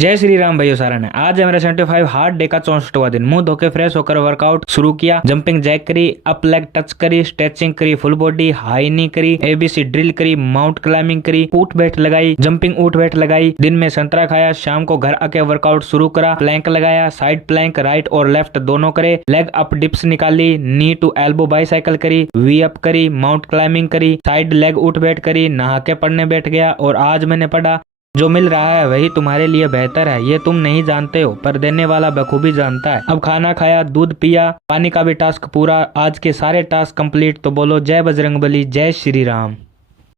जय श्री राम भाइयों सारा ने। आज है मेरा 75 हार्ड डे का 64वां दिन। मुंह धोके फ्रेश होकर वर्कआउट शुरू किया। जंपिंग जैक करी, अप लेग टच करी, स्ट्रेचिंग करी, फुल बॉडी हाई नी करी, एबीसी ड्रिल करी, माउंट क्लाइंबिंग करी, ऊठ बैठ लगाई, जंपिंग ऊठ बैठ लगाई। दिन में संतरा खाया, शाम को घर आके वर्कआउट शुरू करा। प्लैंक लगाया, साइड प्लैंक राइट और लेफ्ट दोनों करे। लेग अप डिप्स निकाली, नी टू एल्बो बाइसाइकिल करी, वी अप करी, माउंट क्लाइंबिंग करी, साइड लेग ऊठ बैठ करी, नहा के पढ़ने बैठ गया। और आज मैंने पढ़ा, जो मिल रहा है वही तुम्हारे लिए बेहतर है, ये तुम नहीं जानते हो पर देने वाला बखूबी जानता है। अब खाना खाया, दूध पिया, पानी का भी टास्क पूरा। आज के सारे टास्क कंप्लीट। तो बोलो जय बजरंगबली, जय श्री राम।